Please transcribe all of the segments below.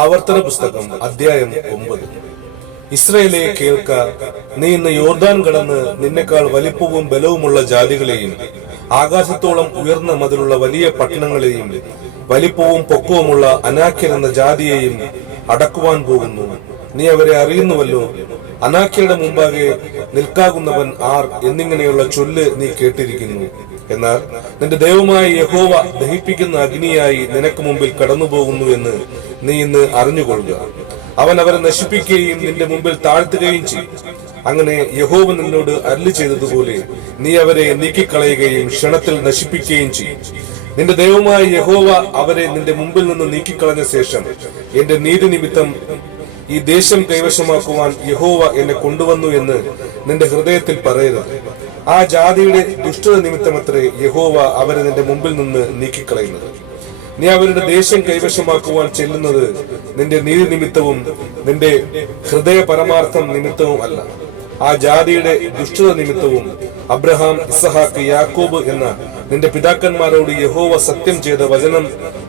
ആവർത്തന പുസ്തകം അധ്യായം 9. ഇസ്രായേലേ, കേൾക്ക, നീ ഇന്ന് യോർദാൻ കടന്ന് നിന്നെക്കാൾ വലിപ്പവും ബലവുമുള്ള ജാതികളെയും ആകാശത്തോളം ഉയർന്ന മതിലുള്ള വലിയ പട്ടണങ്ങളെയും വലിപ്പവും പൊക്കവുമുള്ള അനാക്യരെന്ന ജാതിയെയും അടക്കുവാൻ പോകുന്നു. നീ അവരെ അറിയുന്നുവല്ലോ. അനാക്യരുടെ മുമ്പാകെ നിൽക്കാകുന്നവൻ ആർ എന്നിങ്ങനെയുള്ള ചൊല്ല് നീ കേട്ടിരിക്കുന്നു. എന്നാൽ നിന്റെ ദൈവമായ യഹോവ ദഹിപ്പിക്കുന്ന അഗ്നിയായി നിനക്ക് മുമ്പിൽ കടന്നുപോകുന്നു എന്ന് നീ ഇന്ന് അറിഞ്ഞുകൊള്ളുക. അവൻ അവരെ നശിപ്പിക്കുകയും നിന്റെ മുമ്പിൽ താഴ്ത്തുകയും ചെയ്യും. അങ്ങനെ യഹോവ നിന്നോട് അരുളി ചെയ്തതുപോലെ നീ അവരെ നീക്കിക്കളയുകയും ക്ഷണത്തിൽ നശിപ്പിക്കുകയും ചെയ്യും. നിന്റെ ദൈവമായ യഹോവ അവരെ നിന്റെ മുമ്പിൽ നിന്ന് നീക്കിക്കളഞ്ഞ ശേഷം എന്റെ നീതി നിമിത്തം ഈ ദേശം കൈവശമാക്കുവാൻ യഹോവ എന്നെ കൊണ്ടുവന്നു എന്ന് നിന്റെ ഹൃദയത്തിൽ പറയരുത്. ആ ജാതിയുടെ ദുഷ്ടത നിമിത്തമത്രേ യഹോവ അവരെ നിന്റെ മുമ്പിൽ നിന്ന് നീക്കിക്കളയുന്നത്. നീ അവരുടെ ദേശം കൈവശമാക്കുവാൻ ചെല്ലുന്നത് നിന്റെ നീതി നിമിത്തവും നിന്റെ ഹൃദയ പരമാർത്ഥം നിമിത്തവും അല്ല, ആ ജാതിയുടെ ദുഷ്ടത നിമിത്തവും അബ്രഹാം, ഇസഹാക്ക്, യാക്കോബ് എന്ന നിന്റെ പിതാക്കന്മാരോട് യഹോവ സത്യം ചെയ്ത വചനം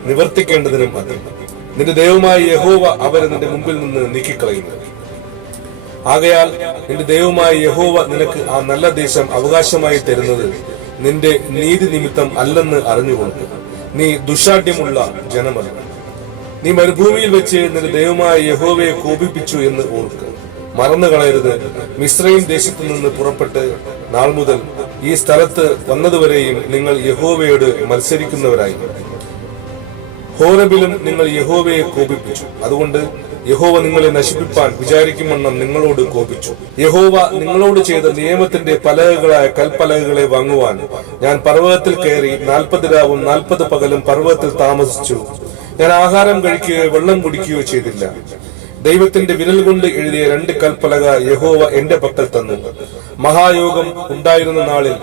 നിവർത്തിക്കേണ്ടതിനും അത്. നിന്റെ ദൈവമായ യഹോവ അവരെ നിന്റെ മുമ്പിൽ നിന്ന് നീക്കിക്കളയുന്നു. ആകയാൽ നിന്റെ ദൈവമായ യഹോവ നിനക്ക് ആ നല്ല ദേശം അവകാശമായി തരുന്നത് നിന്റെ നീതി നിമിത്തം അല്ലെന്ന് അറിഞ്ഞുകൊള്ളുക. നീ ദുശാഠ്യമുള്ള ജനമല്ല. നീ മരുഭൂമിയിൽ വെച്ച് നിന്റെ ദൈവമായ യഹോവയെ കോപിപ്പിച്ചു എന്ന് ഓർക്കുക. മറന്നു കളയരുത്, മിസ്രയീം ദേശത്തു നിന്ന് പുറപ്പെട്ട് നാൾ മുതൽ ഈ സ്ഥലത്ത് വന്നതുവരെയും നിങ്ങൾ യഹോവയോട് മത്സരിക്കുന്നവരായി. ഹോരബിലും നിങ്ങൾ യഹോവയെ കോപിപ്പിച്ചു. അതുകൊണ്ട് യഹോവ നിങ്ങളെ നശിപ്പിപ്പാൻ വിചാരിക്കുമെണ്ണം നിങ്ങളോട് കോപിച്ചു. യഹോവ നിങ്ങളോട് ചെയ്ത നിയമത്തിന്റെ പലകകളായ കൽപ്പലകകളെ വാങ്ങുവാൻ ഞാൻ പർവ്വതത്തിൽ കയറി 40 രാവും 40 പകലും പർവ്വതത്തിൽ താമസിച്ചു. ഞാൻ ആഹാരം കഴിക്കുകയോ വെള്ളം കുടിക്കുകയോ ചെയ്തില്ല. ദൈവത്തിന്റെ വിരൽ കൊണ്ട് എഴുതിയ 2 കൽപ്പലക യഹോവ എന്റെ പക്കൽ തന്നു. മഹായോഗം ഉണ്ടായിരുന്ന നാളിൽ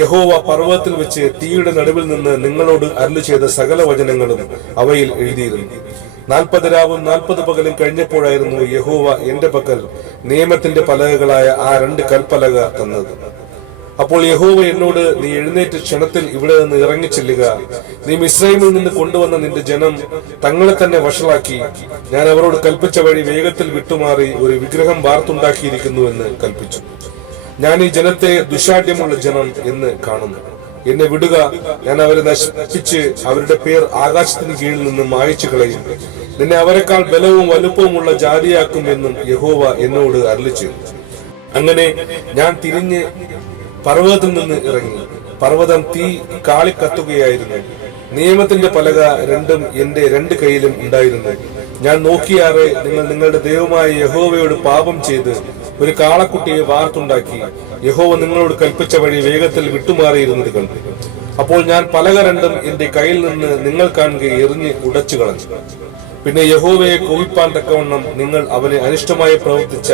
യഹോവ പർവ്വതത്തിൽ വെച്ച് തീയുടെ നടുവിൽ നിന്ന് നിങ്ങളോട് അരുളി ചെയ്ത സകല വചനങ്ങളും അവയിൽ എഴുതിയിരുന്നു. 40 രാവും 40 പകലും കഴിഞ്ഞപ്പോഴായിരുന്നു യഹോവ എന്റെ പക്കൽ നിയമത്തിന്റെ പലകകളായ ആ 2 കൽപ്പലക തന്നത്. അപ്പോൾ യഹോവ എന്നോട്, നീ എഴുന്നേറ്റ് ക്ഷണത്തിൽ ഇവിടെ നിന്ന് ഇറങ്ങിച്ചെല്ലുക. നീ മിസ്രയീമിൽ നിന്ന് കൊണ്ടുവന്ന നിന്റെ ജനം തങ്ങളെ തന്നെ വഷളാക്കി ഞാൻ അവരോട് കൽപ്പിച്ച വഴി വേഗത്തിൽ വിട്ടുമാറി ഒരു വിഗ്രഹം വാർത്തുണ്ടാക്കിയിരിക്കുന്നു എന്ന് കൽപ്പിച്ചു. ഞാൻ ഈ ജനത്തെ ദുശാഠ്യമുള്ള ജനം എന്ന് കാണുന്നു. എന്നെ വിടുക, ഞാൻ അവരെ നശിപ്പിച്ച് അവരുടെ പേർ ആകാശത്തിന് കീഴിൽ നിന്ന് മായിച്ചു കളയും. നിന്നെ അവരെക്കാൾ ബലവും വലുപ്പവുമുള്ള ജാതിയാക്കും എന്നും യഹോവ എന്നോട് അരുളി ചെയ്തു. അങ്ങനെ ഞാൻ തിരിഞ്ഞ് പർവ്വതത്തിൽ നിന്ന് ഇറങ്ങി. പർവ്വതം തീ കാളിക്കത്തുകയായിരുന്നു. നിയമത്തിന്റെ പലക 2 എന്റെ 2 കൈയിലും ഉണ്ടായിരുന്നു. ഞാൻ നോക്കിയാറെ നിങ്ങൾ നിങ്ങളുടെ ദൈവമായ യഹോവയോട് പാപം ചെയ്ത് ഒരു കാളക്കുട്ടിയെ വാർത്തുണ്ടാക്കി യഹോവ നിങ്ങളോട് കൽപ്പിച്ച വഴി വേഗത്തിൽ വിട്ടുമാറിയിരുന്നത് കണ്ടു. അപ്പോൾ ഞാൻ പലക 2 എന്റെ കയ്യിൽ നിന്ന് നിങ്ങൾ കാണുക എറിഞ്ഞ് ഉടച്ചു കളഞ്ഞു. പിന്നെ യഹോവയെ കോപിപ്പാൻ തക്കവണ്ണം നിങ്ങൾ അവനെ അനിഷ്ടമായി പ്രവർത്തിച്ച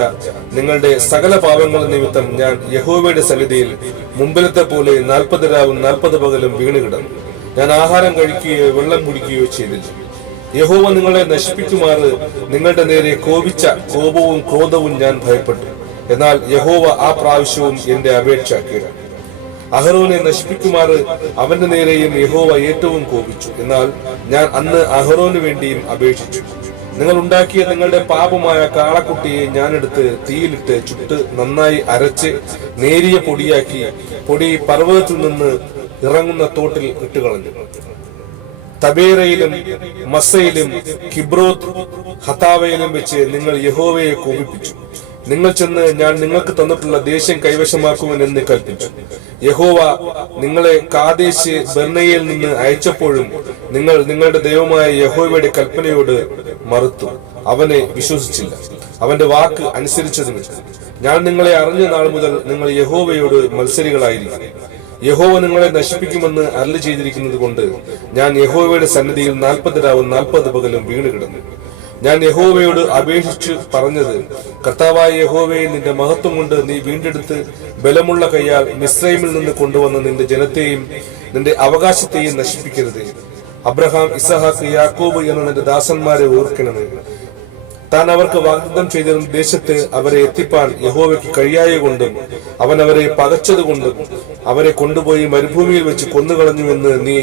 നിങ്ങളുടെ സകല പാപങ്ങൾ നിമിത്തം ഞാൻ യഹോവയുടെ സന്നിധിയിൽ മുമ്പിലത്തെ പോലെ 40 രാവും 40 പകലും വീണ് കിടന്നു. ഞാൻ ആഹാരം കഴിക്കുകയോ വെള്ളം കുടിക്കുകയോ ചെയ്തില്ല. യഹോവ നിങ്ങളെ നശിപ്പിക്കുമാറ് നിങ്ങളുടെ നേരെ കോപിച്ച കോപവും ക്രോധവും ഞാൻ ഭയപ്പെട്ടു. എന്നാൽ യഹോവ ആ പ്രാവശ്യവും എന്റെ അപേക്ഷ കേട്ടു. അഹരോനെ നശിപ്പിക്കുമാറ് അവന്റെ നേരെയും യഹോവ ഏറ്റവും കോപിച്ചു. എന്നാൽ ഞാൻ അന്ന് അഹരോന് വേണ്ടിയും അപേക്ഷിച്ചു. നിങ്ങൾ ഉണ്ടാക്കിയ നിങ്ങളുടെ പാപമായ കാളക്കുട്ടിയെ ഞാനെടുത്ത് തീയിലിട്ട് ചുട്ട് നന്നായി അരച്ച് നേരിയ പൊടിയാക്കി പൊടി പർവ്വതത്തിൽ നിന്ന് ഇറങ്ങുന്ന തോട്ടിൽ ഇട്ടുകളഞ്ഞു. തബേരയിലും മസ്സയിലും കിബ്രോത്ത് ഹതാവയിലും വെച്ച് നിങ്ങൾ യഹോവയെ കോപിപ്പിച്ചു. നിങ്ങൾ ചെന്ന് ഞാൻ നിങ്ങൾക്ക് തന്നിട്ടുള്ള ദേശം കൈവശമാക്കുവാൻ എന്ന് കൽപ്പിച്ചു. യഹോവ നിങ്ങളെ കാദേശ് ബർന്നയിൽ നിന്ന് അയച്ചപ്പോഴും നിങ്ങൾ നിങ്ങളുടെ ദൈവമായ യഹോവയുടെ കൽപ്പനയോട് മറുത്തു അവനെ വിശ്വസിച്ചില്ല. അവന്റെ വാക്ക് അനുസരിച്ചതിന് ഞാൻ നിങ്ങളെ അറിഞ്ഞ നാൾ മുതൽ നിങ്ങൾ യഹോവയോട് മത്സരികളായിരിക്കും. യഹോവ നിങ്ങളെ നശിപ്പിക്കുമെന്ന് അരുളി ചെയ്തിരിക്കുന്നത് കൊണ്ട് ഞാൻ യഹോവയുടെ സന്നിധിയിൽ 40 രാവും 40 പകലും വീണ് കിടന്നു. ഞാൻ യഹോവയോട് അപേക്ഷിച്ചു പറഞ്ഞത്, കർത്താവായ യഹോവയെ, നിന്റെ മഹത്വം കൊണ്ട് നീ വീണ്ടെടുത്ത് ബലമുള്ള കൈയാൽ മിസ്രയീമിൽ നിന്ന് കൊണ്ടുവന്ന നിന്റെ ജനത്തെയും നിന്റെ അവകാശത്തെയും നശിപ്പിക്കരുത്. അബ്രഹാം, ഇസഹാക്ക്, യാക്കോബ് എന്ന നിന്റെ ദാസന്മാരെ ഓർക്കണമേ. താൻ അവർക്ക് വാഗ്ദത്തം ചെയ്തിരുന്ന ദേശത്ത് അവരെ എത്തിപ്പാൻ യഹോവയ്ക്ക് കഴിയായ കൊണ്ടും അവൻ അവരെ പകച്ചതുകൊണ്ടും അവരെ കൊണ്ടുപോയി മരുഭൂമിയിൽ വെച്ച് കൊന്നുകളഞ്ഞുവെന്ന് നീ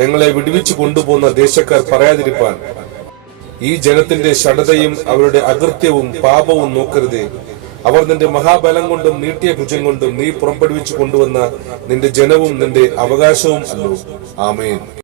ഞങ്ങളെ വിടുവിച്ചു കൊണ്ടുപോകുന്ന ദേശക്കാർ പറയാതിരിപ്പാൻ ഈ ജനത്തിന്റെ ഷടതയും അവരുടെ അകൃത്യവും പാപവും നോക്കരുതേ. അവർ നിന്റെ മഹാബലം കൊണ്ടും നീട്ടിയ ഭുജം കൊണ്ടും നീ പുറപ്പെടുവിച്ചു കൊണ്ടുവന്ന നിന്റെ ജനവും നിന്റെ അവകാശവും അല്ലോ. ആമേൻ.